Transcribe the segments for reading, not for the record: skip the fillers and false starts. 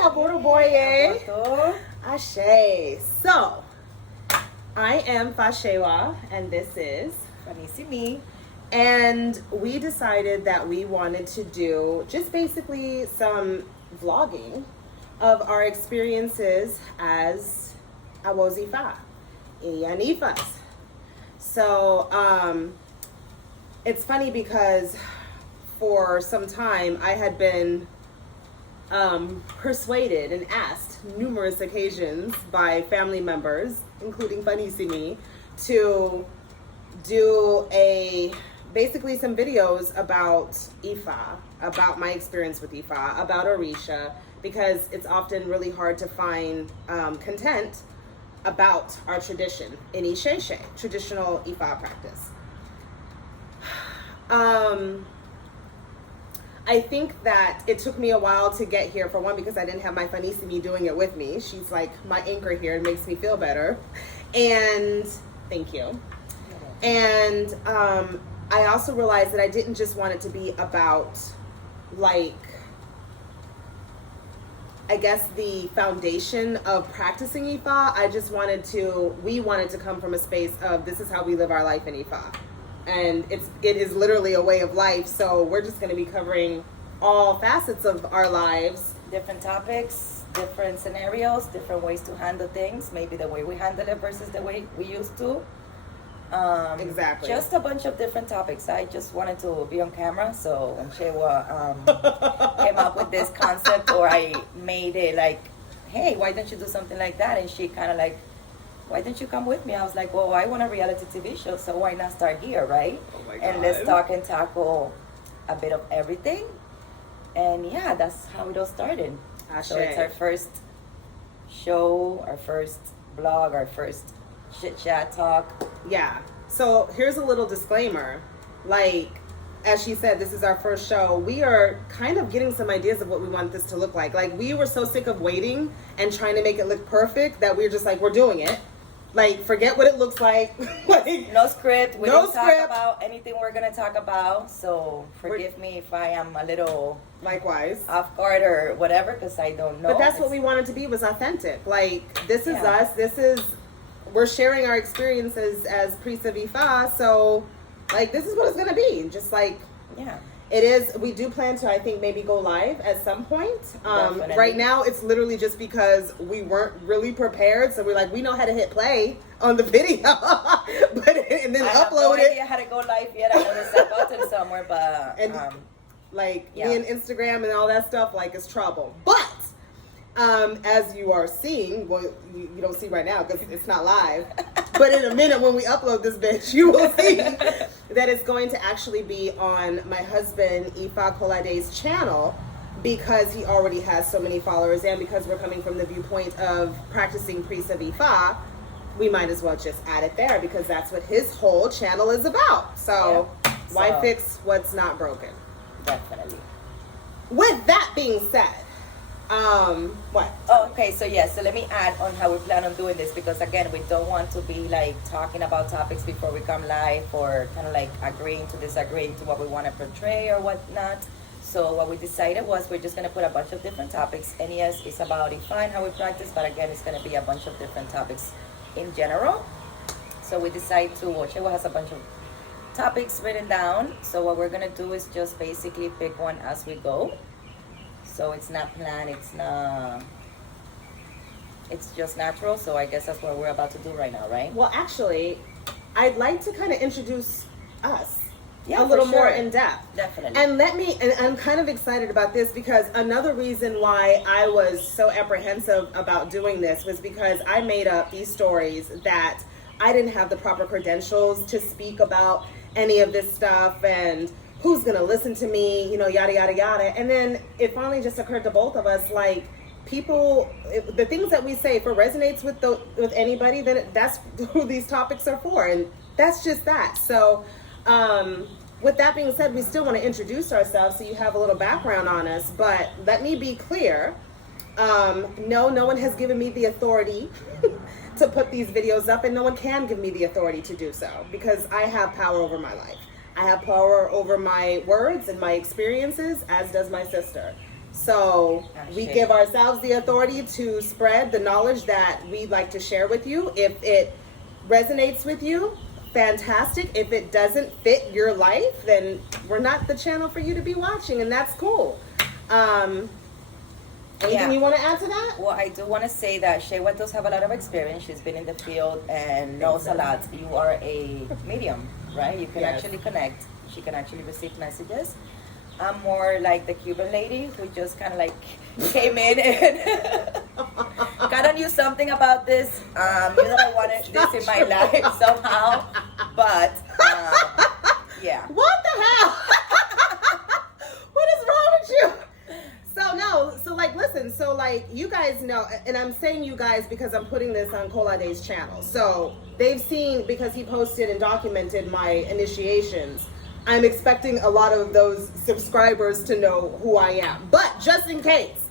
Aboruboye. Ashe. So, I am Fasewa, and this is Fanismi. And we decided that we wanted to do just basically some vlogging of our experiences as Awozifa, Iyanifas. So, it's funny because for some time I had been persuaded and asked numerous occasions by family members, including Fanismi, to do basically some videos about Ifa, about my experience with Ifa, about Orisha, because it's often really hard to find content about our tradition in Isheshe, traditional Ifa practice. I think that it took me a while to get here, for one, because I didn't have my Fanismi doing it with me. She's like my anchor here and makes me feel better. And thank you. And I also realized that I didn't just want it to be about, like, I guess the foundation of practicing Ifa. We wanted to come from a space of this is how we live our life in Ifa. And it is literally a way of life. So we're just going to be covering all facets of our lives. Different topics, different scenarios, different ways to handle things. Maybe the way we handle it versus the way we used to. Exactly. Just a bunch of different topics. I just wanted to be on camera. So when Shewa came up with this concept, or I made it like, hey, why don't you do something like that? And she kind of like, why didn't you come with me? I was like, well, I want a reality TV show, so why not start here, right? Oh my God. And let's talk and tackle a bit of everything. And yeah, that's how it all started. Ashe. So it's our first show, our first blog, our first chit chat talk. Yeah. So here's a little disclaimer. Like, as she said, this is our first show. We are kind of getting some ideas of what we want this to look like. Like, we were so sick of waiting and trying to make it look perfect that we're just like, we're doing it. Like, forget what it looks like. Like, no script. We no don't talk script about anything we're going to talk about. So forgive me if I am a little likewise off guard or whatever, because I don't know. But that's what we wanted to be, was authentic. Like, this is Yeah. us. We're sharing our experiences as priests of Ifa. So, like, this is what it's going to be. Just like, yeah. It is. We do plan to, I think, maybe go live at some point. Right now, it's literally just because we weren't really prepared. So we're like, we know how to hit play on the video, and then I upload have no it. idea how to go live yet. I'm gonna set button somewhere, but Me and Instagram and all that stuff, like, it's trouble. But as you are seeing, well, you don't see right now because it's not live. But in a minute, when we upload this bitch, you will see that it's going to actually be on my husband Ifa Kolade's channel, because he already has so many followers, and because we're coming from the viewpoint of practicing priests of Ifa, we might as well just add it there, because that's what his whole channel is about. So why fix what's not broken? Definitely. With that being said, what? Oh, okay, so so let me add on how we plan on doing this, because again, we don't want to be like talking about topics before we come live, or kind of like agreeing to disagreeing to what we want to portray or whatnot. So what we decided was we're just going to put a bunch of different topics, and yes, it's about Ifa and how we practice, but again, it's going to be a bunch of different topics in general. So we decided to, Shewa has a bunch of topics written down, so what we're going to do is just basically pick one as we go. So it's not planned, it's just natural. So I guess that's what we're about to do right now, right? Well, actually, I'd like to kind of introduce us a little more in depth. Definitely. And I'm kind of excited about this, because another reason why I was so apprehensive about doing this was because I made up these stories that I didn't have the proper credentials to speak about any of this stuff, and who's gonna listen to me, yada yada yada. And then it finally just occurred to both of us, like, the things that we say, if it resonates with anybody, then that's who these topics are for, and that's just that. So with that being said, we still want to introduce ourselves so you have a little background on us. But let me be clear, no one has given me the authority to put these videos up, and no one can give me the authority to do so, because I have power over my life. I have power over my words and my experiences, as does my sister. So we Ashe. give ourselves the authority to spread the knowledge that we'd like to share with you. If it resonates with you, fantastic. If it doesn't fit your life, then we're not the channel for you to be watching, and that's cool. Anything you want to add to that? Well, I do want to say that Shewa does have a lot of experience. She's been in the field and knows a lot. You are a medium, right? You can actually connect. She can actually receive messages. I'm more like the Cuban lady who just kind of like came in and kind of knew something about this. Knew that I wanted this in my life somehow. But, yeah. What the hell? What is wrong with you? Listen, you guys know, and I'm saying you guys because I'm putting this on Kolade's channel. So they've seen, because he posted and documented my initiations, I'm expecting a lot of those subscribers to know who I am. But just in case,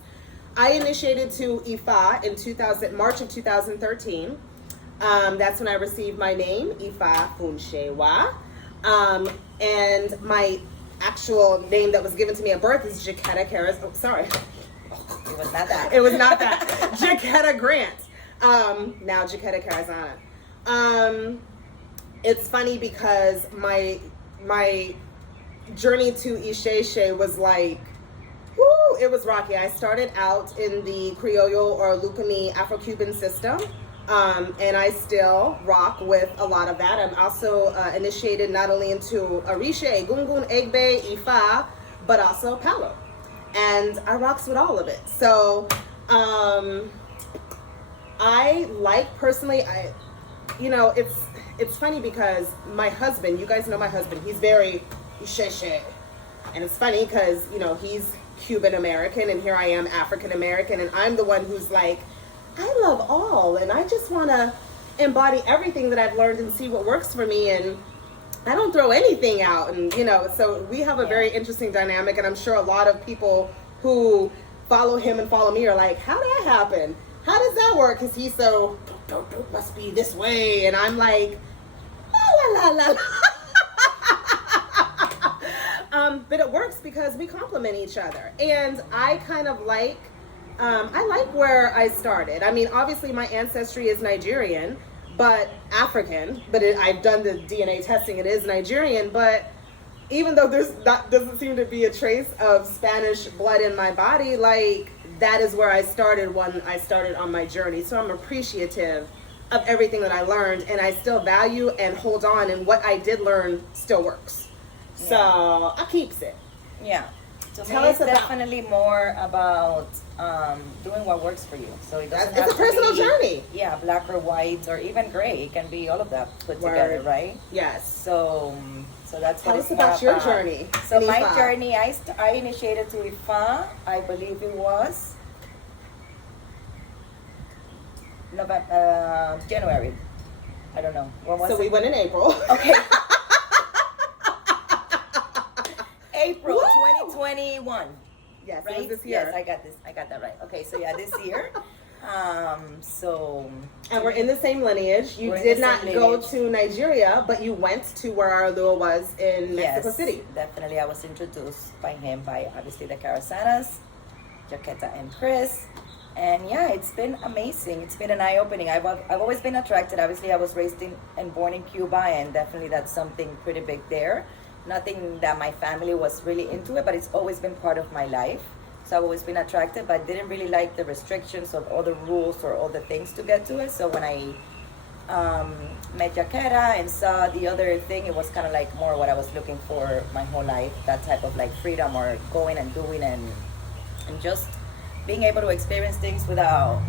I initiated to Ifa in March of 2013. That's when I received my name, Ifa Funshewa. And my actual name that was given to me at birth is Jaketa Karas. Oh, sorry. It was not that. It was not that. Jaketa Grant. Now Jaketa Karazana. It's funny because my journey to Isheshe was like, whoo, it was rocky. I started out in the Criollo or Lucani Afro-Cuban system. And I still rock with a lot of that. I'm also initiated not only into Orisha, Gungun, Egbe, Ifa, but also Palo. And I rocks with all of it. So I like personally, it's funny because my husband, you guys know my husband, he's very Isheshe. And it's funny because, he's Cuban American and here I am African American, and I'm the one who's like, I love all, and I just want to embody everything that I've learned and see what works for me, and I don't throw anything out. And so we have a very interesting dynamic, and I'm sure a lot of people who follow him and follow me are like, how did that happen? How does that work? Because he's so must be this way, and I'm like, la la la la. But it works because we complement each other, and I kind of like where I started. I mean, obviously my ancestry is Nigerian, but African, but I've done the DNA testing, it is Nigerian, but even though doesn't seem to be a trace of Spanish blood in my body, that is where I started when I started on my journey. So I'm appreciative of everything that I learned, and I still value and hold on, and what I did learn still works. So I keeps it. Yeah. So Tell me, us it's about, definitely more about doing what works for you. So it doesn't have it's a personal journey. Yeah, black or white or even gray. It can be all of that put together, right? Yes. So that's Tell what us it's about more your journey. So my Ifa. journey, I initiated to Ifa. I believe it was January. I don't know. What was So it? we went in April. Okay. April Woo! 2021. Yes, Right? it was this year. Yes, I got this. I got that right. Okay, so yeah, this year. And we're in the same lineage. You We're in did the not same go lineage. to Nigeria, but you went to where our Lua was in Mexico Yes, City. definitely. I was introduced by him, by obviously the Carasanas, Jaqueta and Chris. And yeah, it's been amazing. It's been an eye-opening. I've always been attracted. Obviously, I was raised and born in Cuba, and definitely that's something pretty big there. Nothing that my family was really into it, but it's always been part of my life. So I've always been attracted, but didn't really like the restrictions of all the rules or all the things to get to it. So when I met Jaqueta and saw the other thing, it was kind of like more what I was looking for my whole life, that type of like freedom or going and doing and just being able to experience things without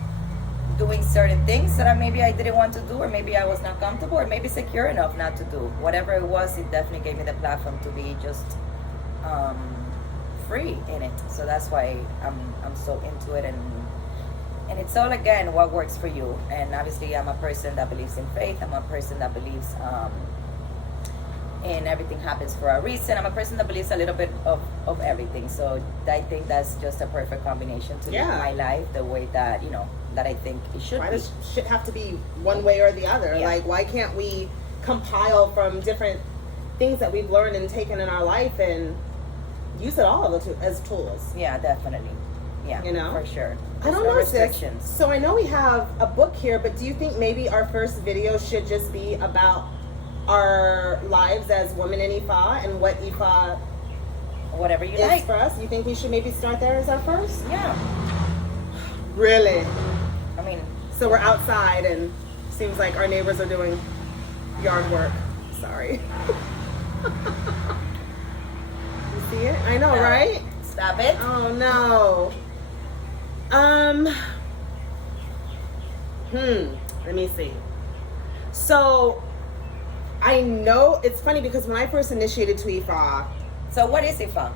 doing certain things that maybe I didn't want to do, or maybe I was not comfortable, or maybe secure enough not to do. Whatever it was, it definitely gave me the platform to be just free in it. So that's why I'm so into it, and it's all, again, what works for you. And obviously I'm a person that believes in faith. I'm a person that believes in everything happens for a reason. I'm a person that believes a little bit of everything. So I think that's just a perfect combination to live my life the way that, that I think it should Why be. does shit have to be one way or the other? Yeah. Like, why can't we compile from different things that we've learned and taken in our life and use it all as tools. Yeah, definitely. Yeah, You know? for sure. I don't There's no know, sis. restrictions. So I know we have a book here, but do you think maybe our first video should just be about our lives as women in Ifa and what Ifa Whatever you is like. for us? You think we should maybe start there as our first? Yeah. Really? I mean, So we're outside and seems like our neighbors are doing yard work. Sorry. You see it? I know, no. right? Stop it. Oh no. Let me see. So I know it's funny because when I first initiated to Ifa, So what is Ifa?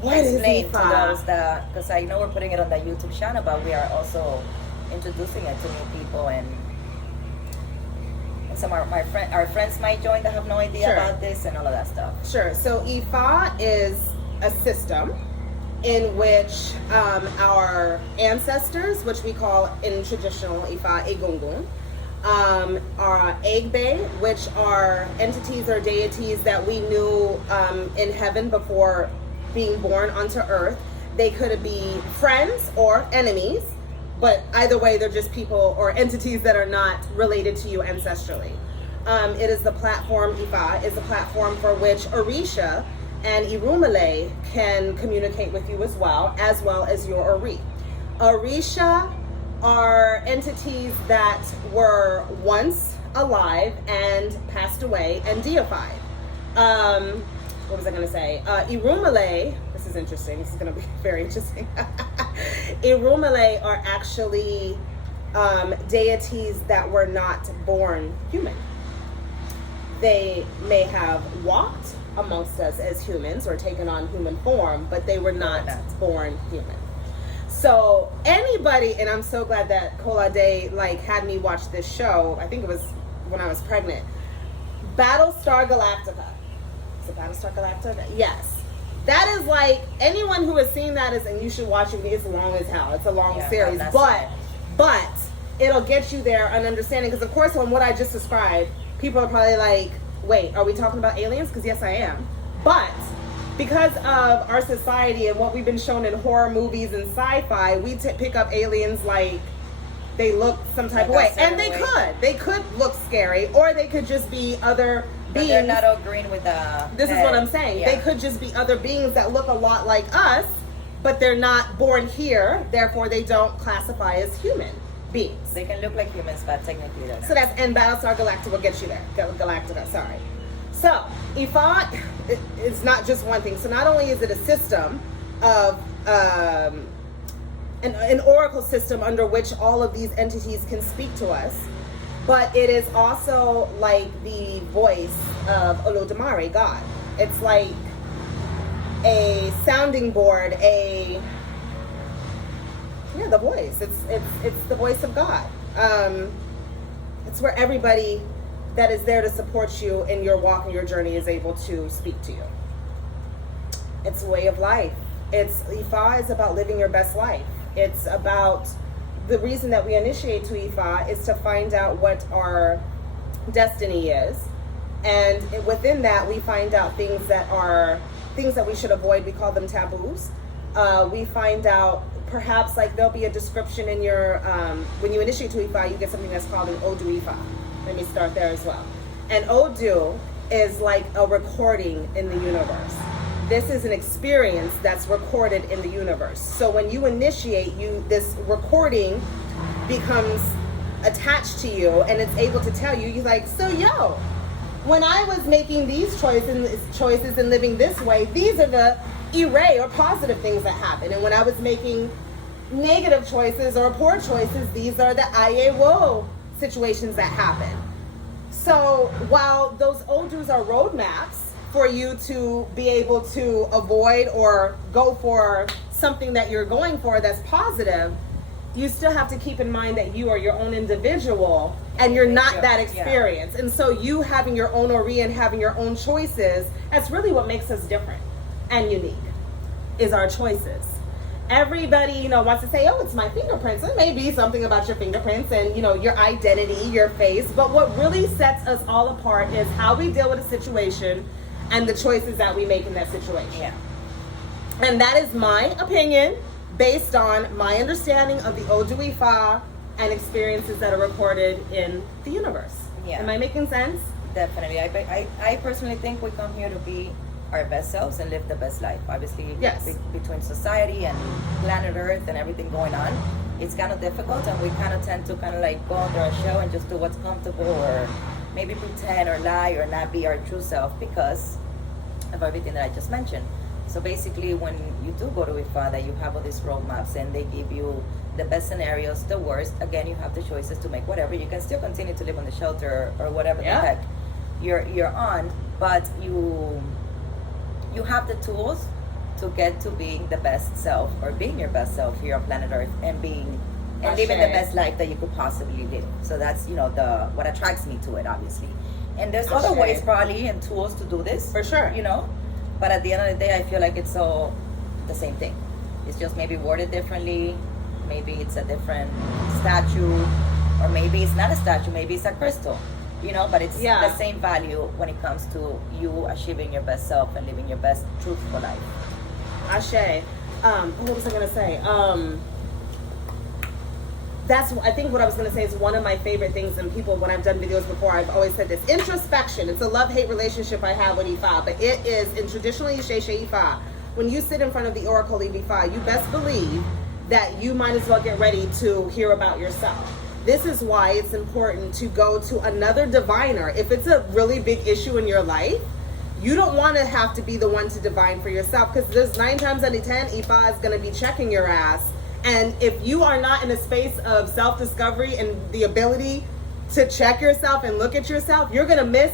what is Explain to Ifa? those that, because I know we're putting it on the YouTube channel, but we are also introducing it to new people, and some of our friends might join that have no idea Sure. about this and all of that stuff. Sure. So Ifa is a system in which our ancestors, which we call in traditional Ifa Egungun, are Egbe, which are entities or deities that we knew in heaven before being born onto earth. They could be friends or enemies, but either way, they're just people or entities that are not related to you ancestrally. It is the platform, Ifa is the platform for which Orisha and Irumale can communicate with you as well as your Ori. Orisha are entities that were once alive and passed away and deified. What was I going to say? Irumale, this is interesting. This is going to be very interesting. Irumale are actually deities that were not born human. They may have walked amongst us as humans or taken on human form, but they were not born human. So anybody, and I'm so glad that Kolade had me watch this show. I think it was when I was pregnant. Battlestar Galactica. Is it Battlestar Galactica? Yes. That is anyone who has seen that and you should watch it. It's long as hell. It's a long series, but it'll get you there an understanding. Because of course, on what I just described, people are probably like, "Wait, are we talking about aliens?" Because yes, I am. But because of our society and what we've been shown in horror movies and sci-fi, we pick up aliens like they look some type of way, and they could look scary, or they could just be other beings. But they're not all green with the. This is what I'm saying. Yeah. They could just be other beings that look a lot like us, but they're not born here. Therefore, they don't classify as human beings. They can look like humans, but technically they're not. So that's, and Battlestar Galactica will get you there. Galactica, sorry. So Ifa is not just one thing. So not only is it a system of an oracle system under which all of these entities can speak to us, but it is also like the voice of Olodumare, God. It's like a sounding board, the voice. It's the voice of God. It's where everybody that is there to support you in your walk and your journey is able to speak to you. It's a way of life. Ifa is about living your best life. It's about, the reason that we initiate to Ifa is to find out what our destiny is. And within that, we find out things that we should avoid. We call them taboos. We find out perhaps there'll be a description in your, when you initiate to Ifa, you get something that's called an Odu Ifa. Let me start there as well. An Odu is like a recording in the universe. This is an experience that's recorded in the universe. So when you initiate, this recording becomes attached to you, and it's able to tell you, when I was making these choices and living this way, these are the array or positive things that happen. And when I was making negative choices or poor choices, these are the ayewo situations that happen. So while those odus are roadmaps for you to be able to avoid or go for something that you're going for that's positive, you still have to keep in mind that you are your own individual and you're not that experience. And so you having your own Ori and having your own choices, that's really what makes us different and unique, is our choices. Everybody, wants to say, oh, it's my fingerprints. It may be something about your fingerprints and, your identity, your face. But what really sets us all apart is how we deal with a situation and the choices that we make in that situation. Yeah. And that is my opinion based on my understanding of the Odu Ifa and experiences that are recorded in the universe. Yeah. Am I making sense? Definitely. I personally think we come here to be our best selves and live the best life. Obviously, Yes. Between society and planet Earth and everything going on, it's kind of difficult, and we kind of tend to kind of like go under a shell and just do what's comfortable, or maybe pretend or lie or not be our true self because of everything that I just mentioned. So basically, when you do go to IFA, that you have all these roadmaps and they give you the best scenarios, the worst. Again, you have the choices to make. Whatever, you can still continue to live on the shelter or whatever Yeah. the heck you're on, but you have the tools to get to being the best self, or being your best self here on planet Earth, and living the best life that you could possibly live. So that's the what attracts me to it, obviously. And there's other ways probably and tools to do this, For sure. But at the end of the day, I feel like it's all the same thing. It's just maybe worded differently. Maybe it's a different statue, or maybe it's not a statue. Maybe it's a crystal. But it's the same value when it comes to you achieving your best self and living your best truthful life. Ashe. What was I gonna say? I think what I was gonna say is one of my favorite things. And people, when I've done videos before, I've always said this: introspection. It's a love-hate relationship I have with Ifa, but it is in traditionally Isheshe Ifa. When you sit in front of the Oracle of Ifa, you best believe that you might as well get ready to hear about yourself. This is why it's important to go to another diviner. If it's a really big issue in your life, you don't want to have to be the one to divine for yourself, because there's 9 times out of 10, Ifa is going to be checking your ass. And if you are not in a space of self-discovery and the ability to check yourself and look at yourself, you're going to miss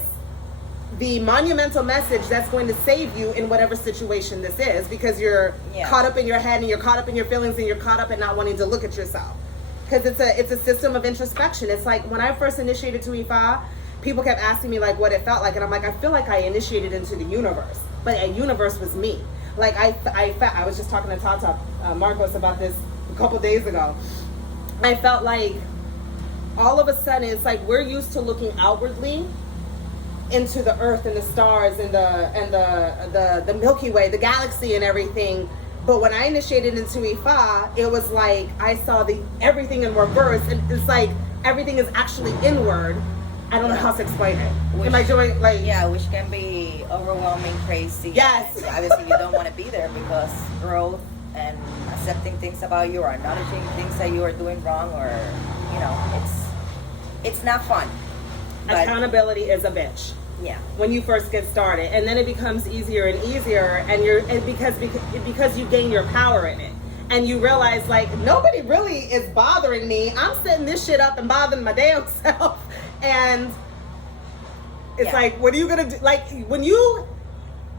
the monumental message that's going to save you in whatever situation this is, because you're caught up in your head and you're caught up in your feelings and you're caught up in not wanting to look at yourself. Because it's a system of introspection. It's like when I first initiated to Ifa, people kept asking me like what it felt like, and I'm like, I feel like I initiated into the universe, but a universe was me. Like I was just talking to Tata Marcos about this a couple days ago. I felt like all of a sudden it's like we're used to looking outwardly into the earth and the stars and the Milky Way, the galaxy and everything. But when I initiated into Ifa, it was like I saw everything in reverse, and it's like everything is actually inward. I don't know how to explain it. Am I doing like... Yeah, which can be overwhelming, crazy. Yes. Obviously, you don't want to be there, because growth and accepting things about you, or acknowledging things that you are doing wrong, or it's not fun. But accountability is a bitch. Yeah. When you first get started, and then it becomes easier and easier, and because you gain your power in it, and you realize like nobody really is bothering me. I'm setting this shit up and bothering my damn self, and it's like, what are you gonna do? Like when you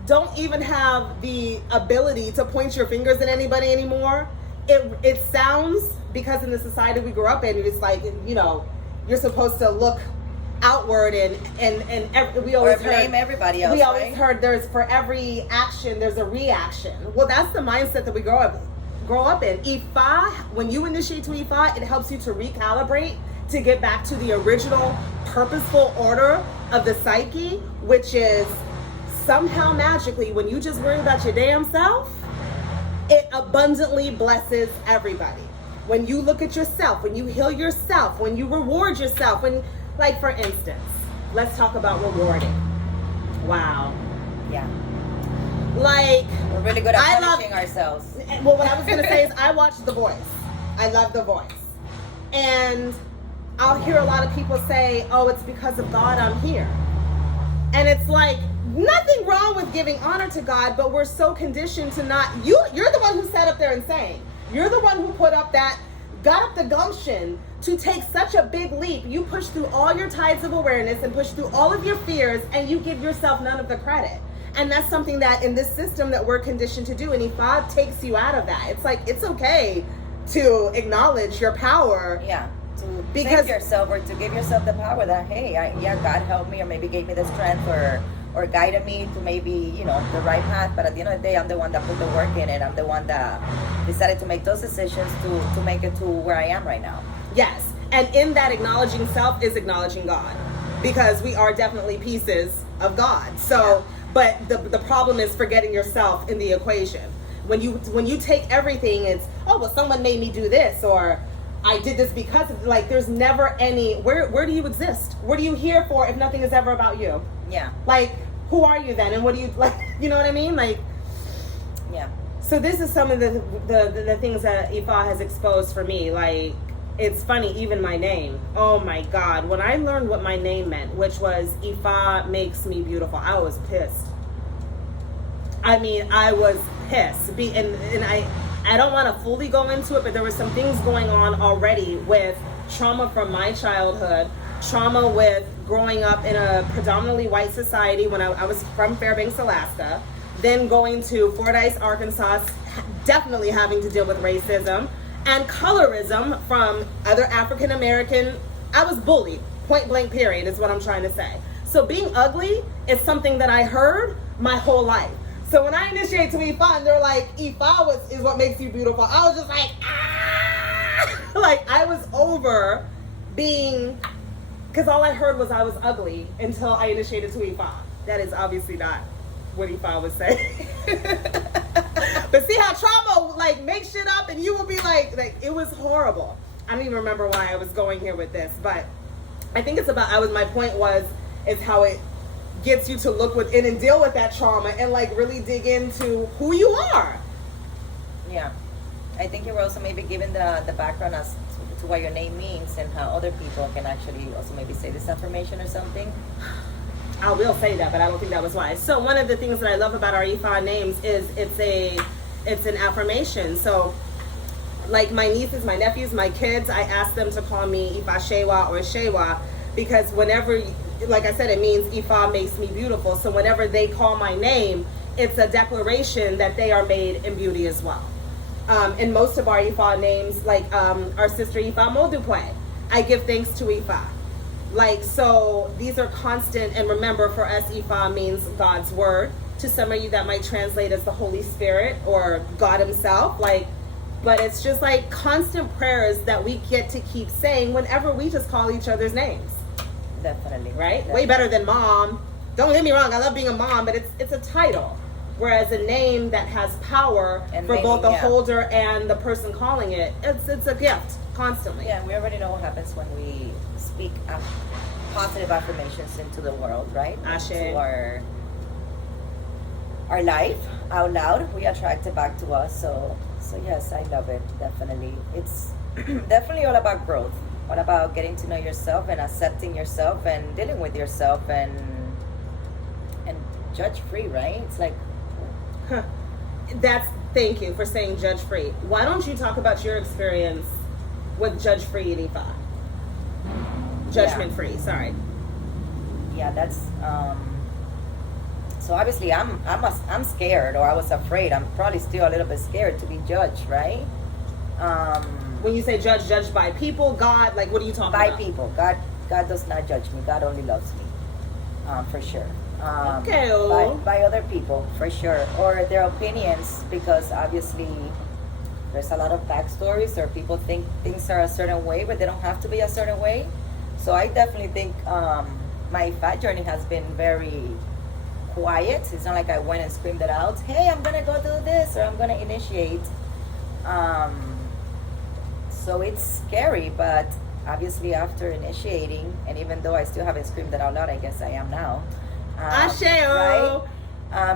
don't even have the ability to point your fingers at anybody anymore, it sounds, because in the society we grew up in, it's like you're supposed to look outward and we always blame everybody else. We always heard there's, for every action there's a reaction. Well, that's the mindset that we grow up in. Ifa, when you initiate to Ifa, it helps you to recalibrate, to get back to the original purposeful order of the psyche, which is somehow magically, when you just worry about your damn self, it abundantly blesses everybody. When you look at yourself, when you heal yourself, when you reward yourself, like for instance, let's talk about rewarding. Wow. Yeah. Like, we're really good at punishing ourselves. Well, what I was gonna say is I watch The Voice. I love The Voice. And I'll hear a lot of people say, oh, it's because of God I'm here. And it's like, nothing wrong with giving honor to God, but we're so conditioned to not, you're the one who sat up there and sang. You're the one who got up the gumption to take such a big leap. You push through all your tides of awareness and push through all of your fears, and you give yourself none of the credit. And that's something that in this system that we're conditioned to do, and Ifa takes you out of that. It's like, it's okay to acknowledge your power. Yeah. To thank yourself, or to give yourself the power that, hey, God helped me, or maybe gave me the strength, or guided me to maybe, the right path. But at the end of the day, I'm the one that put the work in it. I'm the one that decided to make those decisions to make it to where I am right now. Yes. And in that, acknowledging self is acknowledging God, because we are definitely pieces of God. So, but the problem is forgetting yourself in the equation. when you take everything, it's, oh, well, someone made me do this, or I did this because of, like, there's never any, where do you exist? What are you here for if nothing is ever about you? Yeah. Like, who are you then? And what do you, like, you know what I mean? Like, yeah. So this is some of the things that Ifa has exposed for me. Like, it's funny, even my name. Oh my God. When I learned what my name meant, which was Ifa makes me beautiful, I was pissed. I mean, I was pissed. And I don't want to fully go into it, but there were some things going on already with trauma from my childhood, trauma with growing up in a predominantly white society when I was from Fairbanks, Alaska, then going to Fordyce, Arkansas, definitely having to deal with racism and colorism from other African American. I was bullied, point blank period is what I'm trying to say. So being ugly is something that I heard my whole life. So when I initiated to Ifa and they're like, Ifa is what makes you beautiful, I was just like, ah! Like, I was over being, because all I heard was I was ugly until I initiated to Ifa. That is obviously not what Ifa would say. But see how trauma, like, makes shit up and you will be like, it was horrible. I don't even remember why I was going here with this, but I think it's about, my point is how it gets you to look within and deal with that trauma and, like, really dig into who you are. Yeah. I think you were also maybe given the background as to what your name means and how other people can actually also maybe say this affirmation or something. I will say that, but I don't think that was why. So one of the things that I love about our Ifa names is it's an affirmation. So, like, my nieces, my nephews, my kids, I ask them to call me Fasewa or Shewa, because whenever, like I said, it means Ifa makes me beautiful. So whenever they call my name, it's a declaration that they are made in beauty as well. In most of our Ifa names, like our sister Ifa Modupwe, I give thanks to Ifa. Like, so these are constant, and remember, for us, Ifa means God's word. To some of you, that might translate as the Holy Spirit or God himself. Like, but it's just like constant prayers that we get to keep saying whenever we just call each other's names. Definitely. Right? Definitely. Way better than mom. Don't get me wrong, I love being a mom, but it's a title. Whereas a name that has power and for maybe, both the holder and the person calling it, it's a gift constantly. Yeah, we already know what happens when we speak positive affirmations into the world, right? Ashe. To our life out loud, we attract it back to us. So yes, I love it. Definitely, it's definitely all about growth. All about getting to know yourself and accepting yourself and dealing with yourself and judge free, right? It's like, Thank you for saying judge free. Why don't you talk about your experience with judge free in Ifa? Judgment free, sorry. Yeah, that's so obviously I'm scared, or I was afraid. I'm probably still a little bit scared to be judged, right? When you say judged by people, God, like, what are you talking about? By people. God does not judge me. God only loves me, for sure. Okay. By other people, for sure, or their opinions, because obviously there's a lot of backstories, or people think things are a certain way, but they don't have to be a certain way. So I definitely think my fat journey has been very quiet. It's not like I went and screamed it out, hey, I'm gonna go do this, or I'm gonna initiate. So it's scary, but obviously after initiating, and even though I still haven't screamed it out loud, I guess I am now. Right?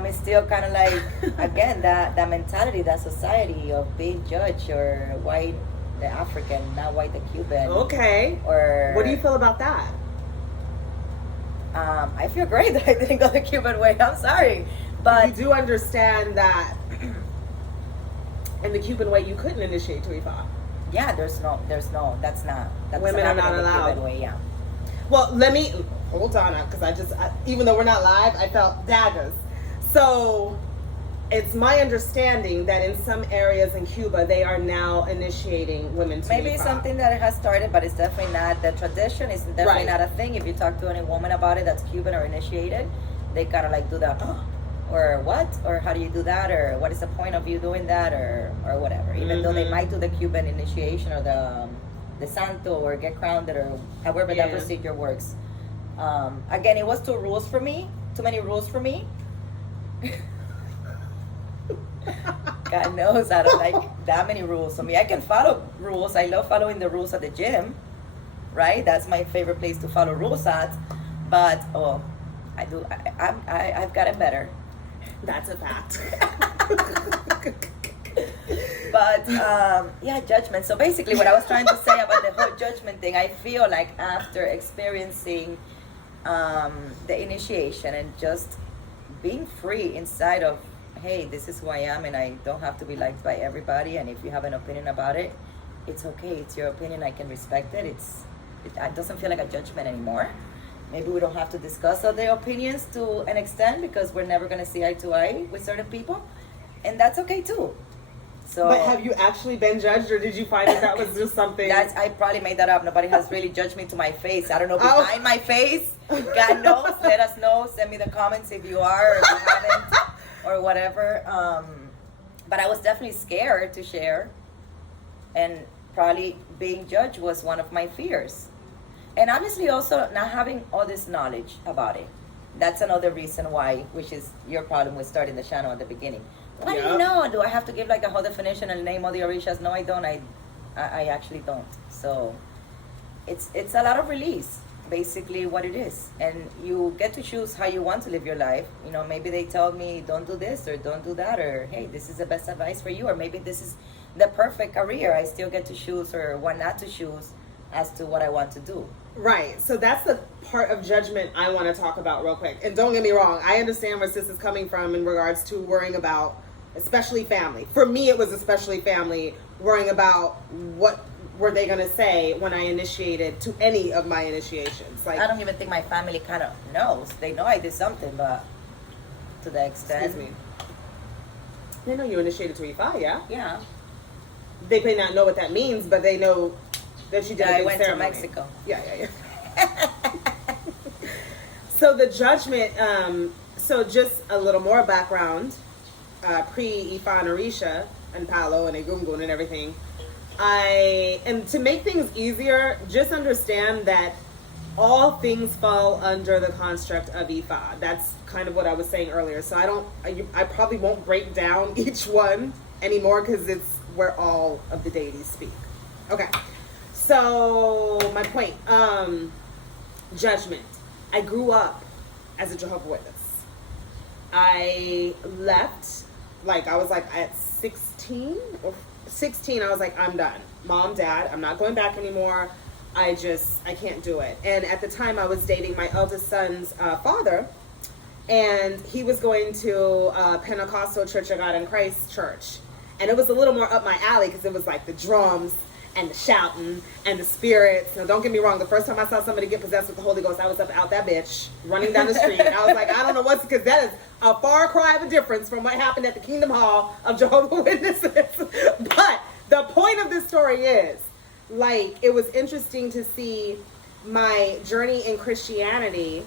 It's still kind of like, again, that mentality, that society of being judged, or white the African, not white the Cuban. Okay. Or what do you feel about that? I feel great that I didn't go the Cuban way. I'm sorry, but you do understand that in the Cuban way you couldn't initiate to Ifa. Yeah, that's women are not allowed. Cuban way, yeah. Well, let me hold on, because even though we're not live, I felt daggers. So it's my understanding that in some areas in Cuba, they are now initiating women to Maybe Ifa. something that has started, but it's definitely not the tradition. It's definitely not a thing. If you talk to any woman about it that's Cuban or initiated, they kind of like do that, or what, or how do you do that, or what is the point of you doing that, or whatever. Even though they might do the Cuban initiation or the santo, or get crowned, or however that procedure works. Again, it was too many rules for me. God knows I don't like that many rules. I mean, I can follow rules. I love following the rules at the gym, right? That's my favorite place to follow rules at. But I do. I've gotten better. That's a fact. But yeah, judgment. So basically, what I was trying to say about the whole judgment thing, I feel like after experiencing the initiation and just being free inside of, hey, this is who I am, and I don't have to be liked by everybody. And if you have an opinion about it, it's okay. It's your opinion. I can respect it. It doesn't feel like a judgment anymore. Maybe we don't have to discuss other opinions to an extent because we're never going to see eye to eye with certain people, and that's okay too. So, but have you actually been judged, or did you find that was just something? I probably made that up. Nobody has really judged me to my face. I don't know behind my face. God knows. Let us know. Send me the comments if you are or if you haven't or whatever. But I was definitely scared to share, and probably being judged was one of my fears. And honestly, also not having all this knowledge about it. That's another reason why, which is your problem with starting the channel at the beginning. What do you know? Do I have to give like a whole definition and name all the orishas? No, I don't. I actually don't. So it's a lot of release, basically what it is. And you get to choose how you want to live your life. You know, maybe they tell me don't do this or don't do that, or hey, this is the best advice for you, or maybe this is the perfect career. I still get to choose or what not to choose as to what I want to do. Right. So that's the part of judgment I want to talk about real quick. And don't get me wrong, I understand where sis is coming from in regards to worrying about, especially family. For me, it was especially family, worrying about what were they going to say when I initiated to any of my initiations. Like, I don't even think my family kind of knows. They know I did something, but to the extent. Excuse me. They know you initiated to Ifa, yeah? Yeah. They may not know what that means, but they know that you did a big went ceremony. to Mexico. Yeah. So the judgment, so just a little more background, pre-Ifa and Orisha and Palo and Egungun and everything, and to make things easier, just understand that all things fall under the construct of Ifa. That's kind of what I was saying earlier. So I probably won't break down each one anymore because it's where all of the deities speak. Okay. So my point, judgment. I grew up as a Jehovah's Witness. I left, I was at 16 or 16. I was like, I'm done. Mom, Dad, I'm not going back anymore. I can't do it. And at the time I was dating my eldest son's father, and he was going to Pentecostal Church of God in Christ church. And it was a little more up my alley because it was like the drums and the shouting and the spirits. Now, don't get me wrong. The first time I saw somebody get possessed with the Holy Ghost, I was up out that bitch, running down the street. And I was like, I don't know because that is a far cry of a difference from what happened at the Kingdom Hall of Jehovah's Witnesses. But the point of this story is, it was interesting to see my journey in Christianity.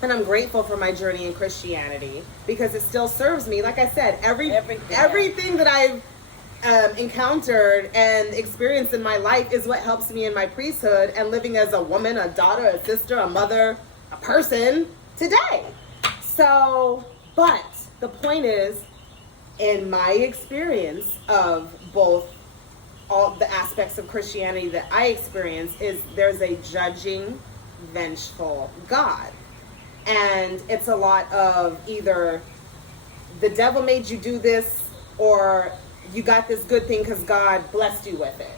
And I'm grateful for my journey in Christianity because it still serves me. Like I said, everything that I've encountered and experienced in my life is what helps me in my priesthood and living as a woman, a daughter, a sister, a mother, a person today. So, but the point is, in my experience of both all the aspects of Christianity that I experience, is there's a judging, vengeful God. And it's a lot of either the devil made you do this, or you got this good thing because God blessed you with it.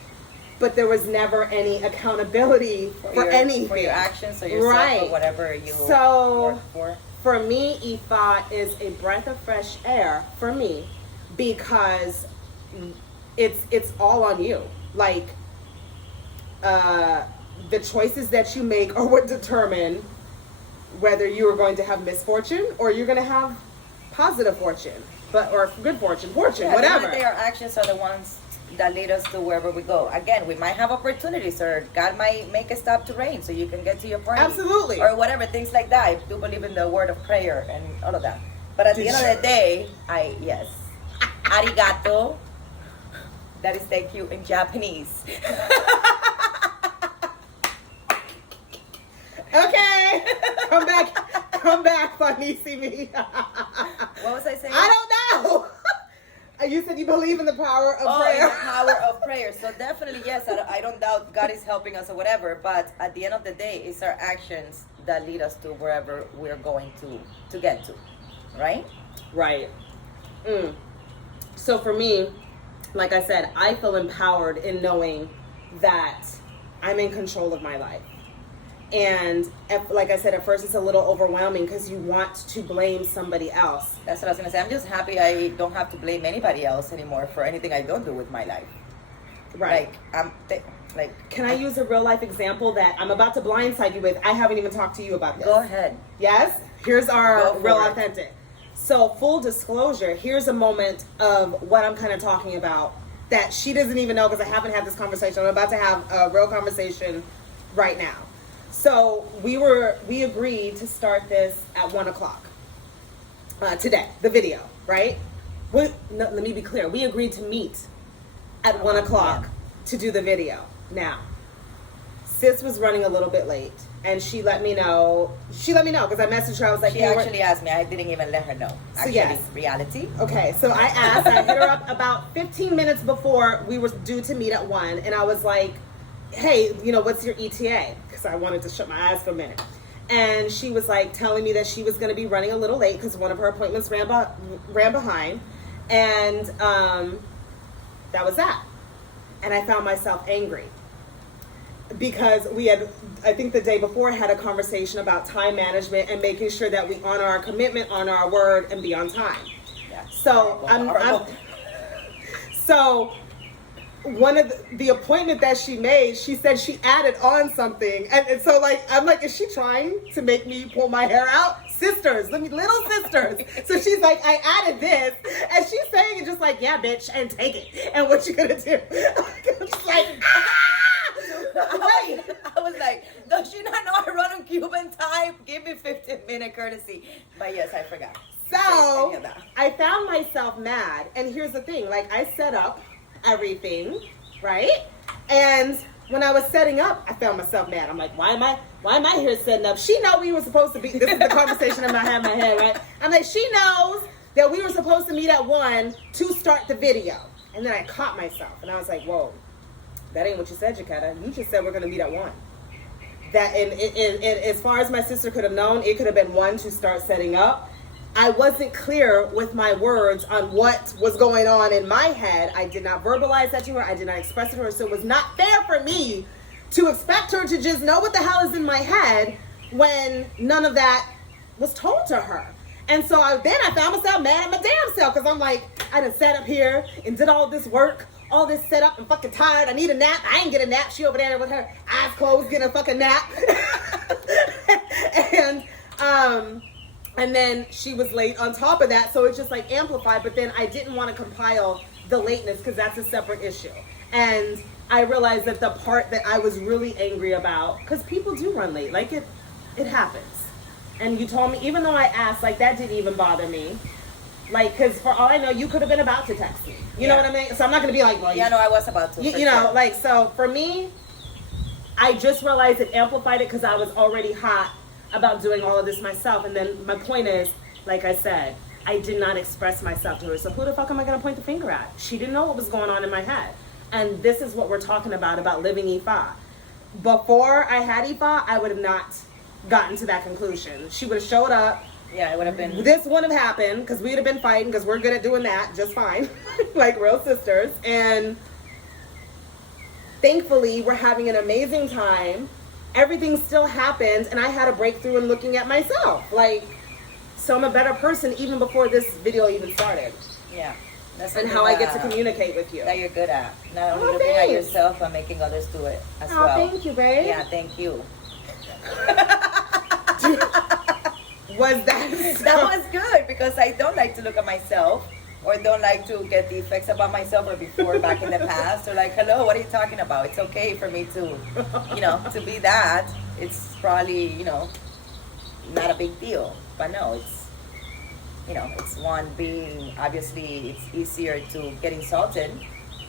But there was never any accountability for anything. For your actions or yourself, right, or whatever you work for. For me, Ifa is a breath of fresh air for me because it's all on you. The choices that you make are what determine whether you are going to have misfortune or you're going to have positive fortune, or good fortune, whatever. Our actions are the ones that lead us to wherever we go. Again, we might have opportunities, or God might make it stop to rain so you can get to your party. Absolutely. Or whatever, things like that. I do believe in the word of prayer and all of that. But at the end of the day, yes. Arigato. That is thank you in Japanese. Okay. Come back, Fanismi. What was I saying? I don't know. You said you believe in the power of In prayer. the power of prayer. So definitely, yes, I don't doubt God is helping us or whatever. But at the end of the day, it's our actions that lead us to wherever we're going to get to, right? Right. So for me, like I said, I feel empowered in knowing that I'm in control of my life. And like I said, at first it's a little overwhelming because you want to blame somebody else. That's what I was going to say. I'm just happy I don't have to blame anybody else anymore for anything I don't do with my life. Right. Can I use a real life example that I'm about to blindside you with? I haven't even talked to you about this. Go ahead. Yes? Here's our real it. authentic. So full disclosure, here's a moment of what I'm kind of talking about that she doesn't even know because I haven't had this conversation. I'm about to have a real conversation right now. So we agreed to start this at 1:00 today, the video, right? Let me be clear. We agreed to meet at 1:00 to do the video. Now, sis was running a little bit late, and she let me know because I messaged her. I was like, she actually asked me. I didn't even let her know. Actually, yes. Reality. Okay, so I asked. I hit her up about 15 minutes before we were due to meet at 1, and I was like, hey, what's your ETA? Because I wanted to shut my eyes for a minute. And she was like telling me that she was going to be running a little late because one of her appointments ran behind. And that was that. And I found myself angry because we had, I think the day before, had a conversation about time management and making sure that we honor our commitment, honor our word, and be on time. Yeah. So so one of the appointment that she made, she said she added on something, and so I'm like, is she trying to make me pull my hair out? Sisters, little sisters. So she's like, I added this, and she's saying it just like, yeah, bitch, and take it. And what you gonna do? I'm just like, I was like, does she not know I run on Cuban time? Give me 15-minute courtesy. But yes, I forgot. So I found myself mad, and here's the thing: I set up everything, right? And when I was setting up, I found myself mad. I'm like, why am I here setting up? She know we were supposed to be. This is the conversation I'm having in my head, right? I'm like, she knows that we were supposed to meet at 1 to start the video, and then I caught myself, and I was like, whoa, that ain't what you said, Jaquetta. You just said we're gonna meet at 1. That and as far as my sister could have known, it could have been 1 to start setting up. I wasn't clear with my words on what was going on in my head. I did not verbalize that to her. I did not express it to her. So it was not fair for me to expect her to just know what the hell is in my head when none of that was told to her. And so then I found myself mad at my damn self because I'm like, I done sat up here and did all this work, all this setup. I'm fucking tired. I need a nap. I ain't get a nap. She over there with her eyes closed getting a fucking nap. And then she was late on top of that, so it's just amplified. But then I didn't want to compile the lateness because that's a separate issue. And I realized that the part that I was really angry about, because people do run late, it happens. And you told me, even though I asked, that didn't even bother me. Because for all I know, you could have been about to text me. You know what I mean? So I'm not going to be like, well, yeah, no, I was about to. Sure. So for me, I just realized it amplified it because I was already hot about doing all of this myself. And then my point is, like I said, I did not express myself to her. So who the fuck am I going to point the finger at? She didn't know what was going on in my head. And this is what we're talking about living Ifa. Before I had Ifa, I would have not gotten to that conclusion. She would have showed up. Yeah, it would have been. This wouldn't have happened because we would have been fighting because we're good at doing that just fine. Like real sisters. And thankfully, we're having an amazing time. Everything still happened, and I had a breakthrough in looking at myself. So I'm a better person even before this video even started. Yeah. That's how I get to communicate with you. That you're good at. Not only looking at yourself, but making others do it as well. Thank you, babe. Yeah, thank you. Was that That was good because I don't like to look at myself or don't like to get the effects about myself or before back in the past or hello, what are you talking about? It's okay for me to, to be that. It's probably, not a big deal. But no, it's, it's one being, obviously, it's easier to get insulted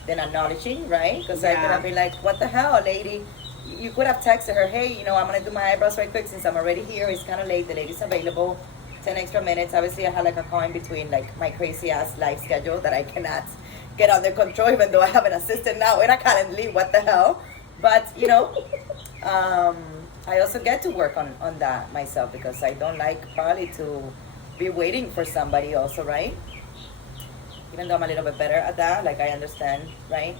than acknowledging, right? Because I could have been like, what the hell, lady? You could have texted her, hey, I'm going to do my eyebrows right quick since I'm already here. It's kind of late. The lady's available. 10 extra minutes. Obviously, I had like a call in between, like my crazy ass life schedule that I cannot get under control, even though I have an assistant now and I can't leave. What the hell? But, you know, I also get to work on that myself because I don't like probably to be waiting for somebody also, right? Even though I'm a little bit better at that, like I understand, right?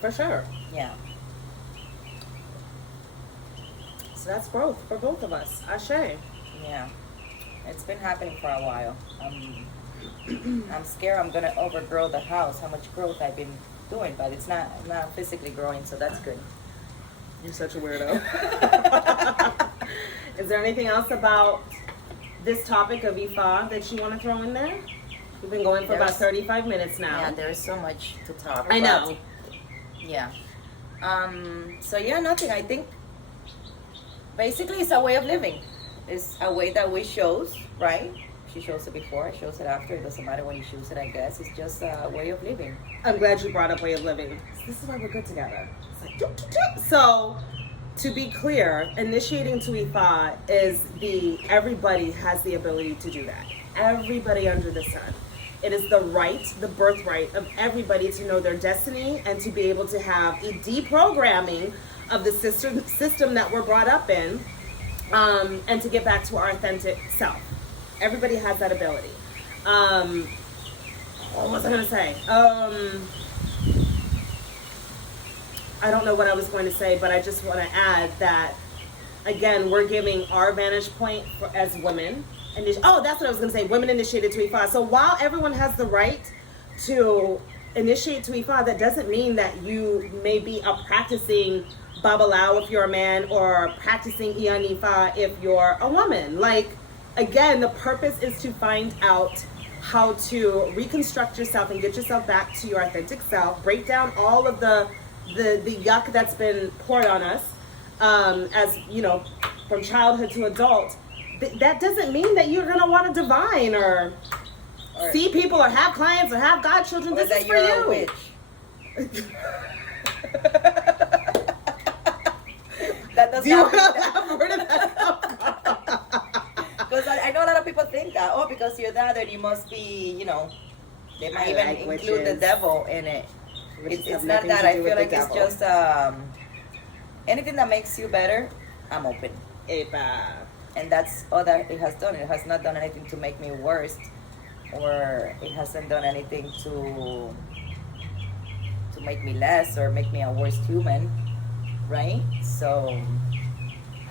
For sure. Yeah. So that's growth for both of us. Ashe. Yeah. It's been happening for a while. I'm scared I'm gonna overgrow the house, how much growth I've been doing, but it's not, I'm not physically growing, so that's good. You're such a weirdo. Is there anything else about this topic of Ifa that you want to throw in there? We've been going for about 35 minutes now. Yeah, there's so much to talk about. I know. Yeah. So yeah, nothing. I think basically it's a way of living. It's a way that we chose, right? She shows it before, I shows it after. It doesn't matter when you choose it, I guess. It's just a way of living. I'm glad you brought up way of living. This is why we're good together. It's like, doop, doop, doop. So, to be clear, initiating to Ifa is everybody has the ability to do that. Everybody under the sun. It is the right, the birthright of everybody to know their destiny and to be able to have a deprogramming of the system that we're brought up in, and to get back to our authentic self. Everybody has that ability. What was I going to say? I don't know what I was going to say, but I just want to add that, again, we're giving our vantage point as women. That's what I was going to say. Women initiated to Ifa. So while everyone has the right to initiate to Ifa, that doesn't mean that you may be a practicing Babalao if you're a man or practicing Iyan Ifa if you're a woman. Like, again, the purpose is to find out how to reconstruct yourself and get yourself back to your authentic self, break down all of the yuck that's been poured on us, as, you know, from childhood to adult. That doesn't mean that you're going to want to divine or see people or have clients or have godchildren. This is for you. Witch. That does not mean that. Where did that come from? Because I know a lot of people think that, because you're that, then you must be, you know, they might even include the devil in it. It's not that. I feel like it's just anything that makes you better, I'm open. And that's all that it has done. It has not done anything to make me worse, or it hasn't done anything to make me less or make me a worse human, right? So,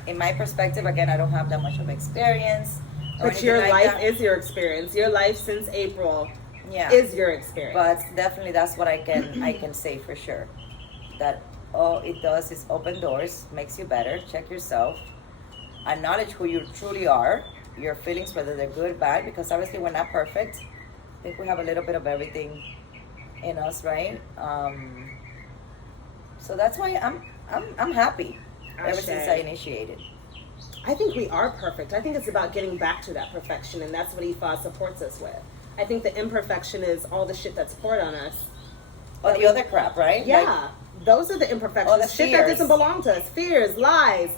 in my perspective, again, I don't have that much of experience. But your life is your experience. Your life since April is your experience. But definitely that's what I can say for sure. That all it does is open doors, makes you better, check yourself, acknowledge who you truly are, your feelings, whether they're good, bad, because obviously we're not perfect. I think we have a little bit of everything in us, right? So that's why I'm happy ever since I initiated. I think we are perfect. I think it's about getting back to that perfection, and that's what Ifa supports us with. I think the imperfection is all the shit that's poured on us. Or the other crap, right? Yeah, those are the imperfections. All the shit fears. that doesn't belong to us. Fears, lies,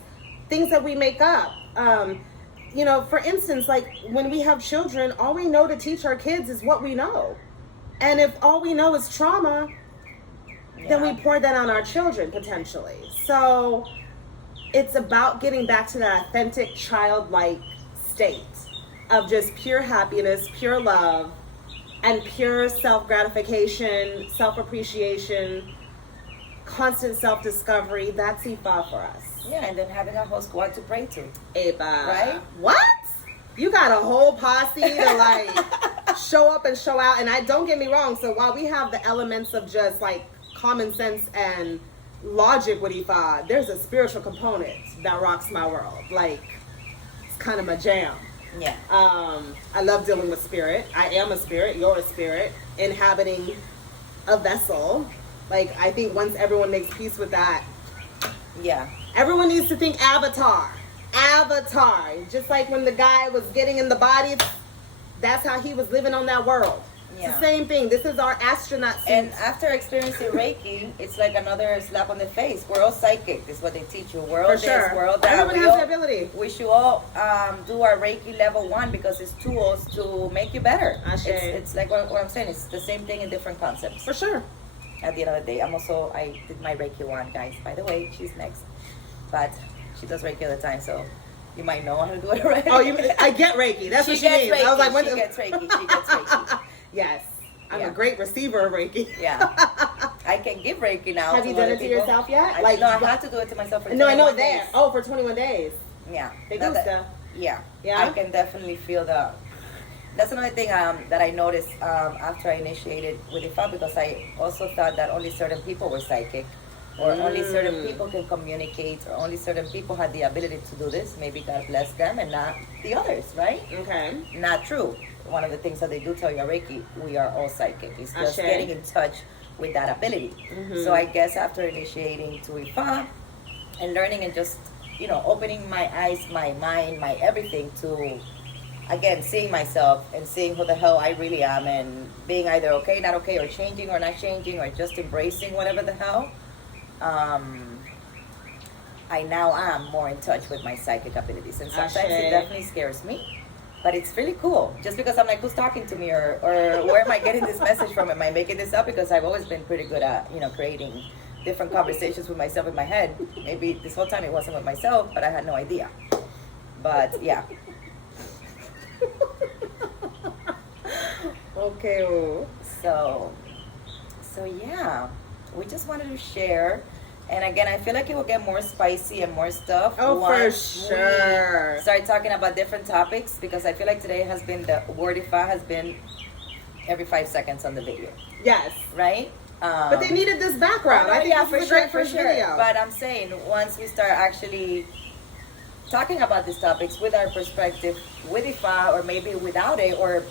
things that we make up. You know, for instance, like when we have children, all we know to teach our kids is what we know. And if all we know is trauma, then we pour that on our children potentially. So it's about getting back to that authentic childlike state of just pure happiness, pure love, and pure self-gratification, self-appreciation, constant self-discovery. That's Ifa for us. Yeah, and then having a whole squad to pray to. Ifa. Right? What? You got a whole posse to like show up and show out. And don't get me wrong. So while we have the elements of just like common sense and logic with Ifa, there's a spiritual component that rocks my world. Like, it's kind of my jam. Yeah. I love dealing with spirit. I am a spirit. You're a spirit inhabiting a vessel. Like, I think once everyone makes peace with that, yeah, everyone needs to think Avatar. Just like when the guy was getting in the body, that's how he was living on that world. It's the same thing. This is our astronaut suit. And after experiencing Reiki, it's like another slap on the face. We're all psychic. This is what they teach you. We're all this, we're all that. Everyone has the ability. We should all do our Reiki level 1 because it's tools to make you better. It's like what I'm saying. It's the same thing in different concepts. For sure. At the end of the day, I did my Reiki 1, guys. By the way, she's next. But she does Reiki all the time, so you might know how to do it already. Oh, I get Reiki. That's what she means. Reiki. I was like, she gets Reiki. Yes. I'm a great receiver of Reiki. Yeah. I can give Reiki now. Have you done it to yourself yet? No, I had to do it to myself for 21 days. No, I know days. that. Oh, for 21 days. Yeah. Yeah. I can definitely feel that's another thing that I noticed after I initiated with IFA, because I also thought that only certain people were psychic, or only certain people can communicate, or only certain people had the ability to do this. Maybe God bless them and not the others, right? Okay. Not true. One of the things that they do tell you at Reiki, we are all psychic. It's just getting in touch with that ability. So I guess after initiating to IFA and learning and just, opening my eyes, my mind, my everything to, again, seeing myself and seeing who the hell I really am, and being either okay, not okay, or changing or not changing, or just embracing whatever the hell, I now am more in touch with my psychic abilities. And sometimes it definitely scares me. But it's really cool. Just because I'm like, who's talking to me, or where am I getting this message from? Am I making this up? Because I've always been pretty good at, creating different conversations with myself in my head. Maybe this whole time it wasn't with myself, but I had no idea. But yeah. Okay. So yeah, we just wanted to share. And again, I feel like it will get more spicy and more stuff. Oh, for sure. Start talking about different topics, because I feel like today has been, the word IFA has been every 5 seconds on the video. Yes. Right? But they needed this background. I think this is a great first video. But I'm saying, once we start actually talking about these topics with our perspective, with IFA, or maybe without it, or,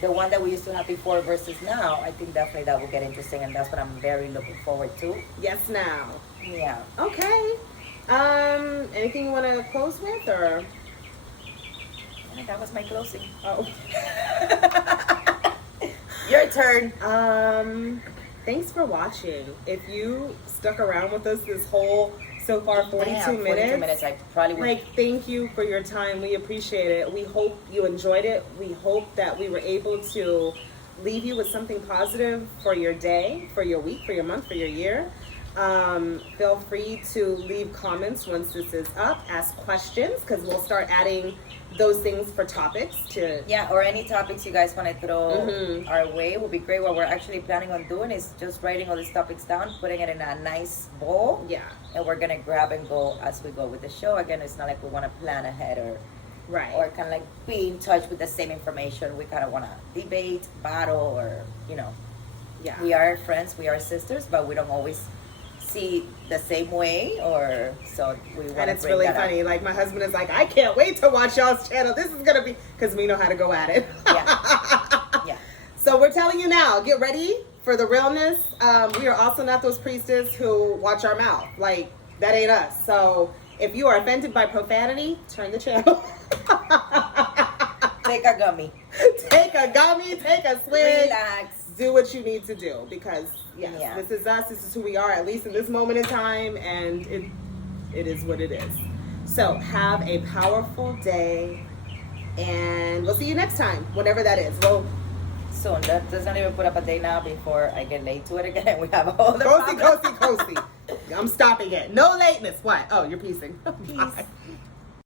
the one that we used to have before versus now, I think definitely that will get interesting, and that's what I'm very looking forward to. Yes, now. Yeah. Okay. Anything you want to close with, or? That was my closing. Oh. Your turn. Thanks for watching. If you stuck around with us this whole, so far, 42 minutes. I probably would. Thank you for your time. We appreciate it. We hope you enjoyed it. We hope that we were able to leave you with something positive for your day, for your week, for your month, for your year. Feel free to leave comments once this is up. Ask questions, because we'll start adding those things for topics to... Yeah, or any topics you guys want to throw our way will be great. What we're actually planning on doing is just writing all these topics down, putting it in a nice bowl. Yeah. And we're going to grab and go as we go with the show. Again, it's not like we want to plan ahead or kind of like be in touch with the same information. We kind of want to debate, battle, or, Yeah. We are friends, we are sisters, but we don't always see the same way, or so we want to. And it's really funny. Like, my husband is like, I can't wait to watch y'all's channel. This is gonna be, because we know how to go at it. Yeah. So we're telling you now, get ready for the realness. We are also not those priestess who watch our mouth. Like, that ain't us. So if you are offended by profanity, turn the channel. Take a gummy. Take a gummy. Take a swig. Relax. Do what you need to do, because this is us. This is who we are, at least in this moment in time, and it is what it is. So have a powerful day, and we'll see you next time, whenever that is. Well, soon. That doesn't even put up a day now before I get late to it again. We have all the coasty. I'm stopping it. No lateness. What? Oh, you're peacing. Peace. Bye.